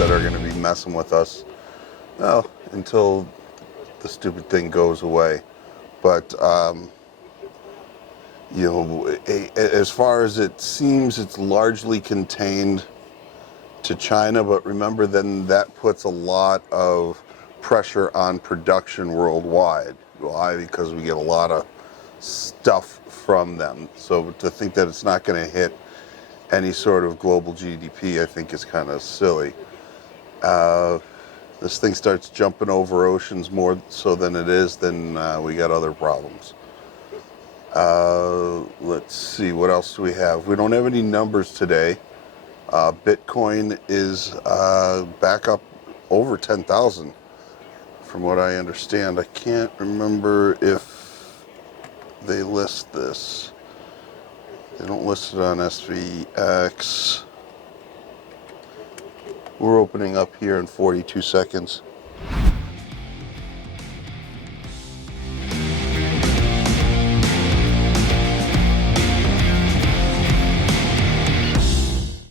that are going to be messing with us, well, until the stupid thing goes away. But you know, as far as it seems, it's largely contained to China, but remember, then that puts a lot of pressure on production worldwide. Why? Because we get a lot of stuff from them. So to think that it's not going to hit any sort of global GDP, I think is kind of silly. This thing starts jumping over oceans more so than it is, then we got other problems. Let's see, what else do we have? We don't have any numbers today. Bitcoin is back up over 10,000 from what I understand. I can't remember if they list this. They don't list it on SVX. We're opening up here in 42 seconds.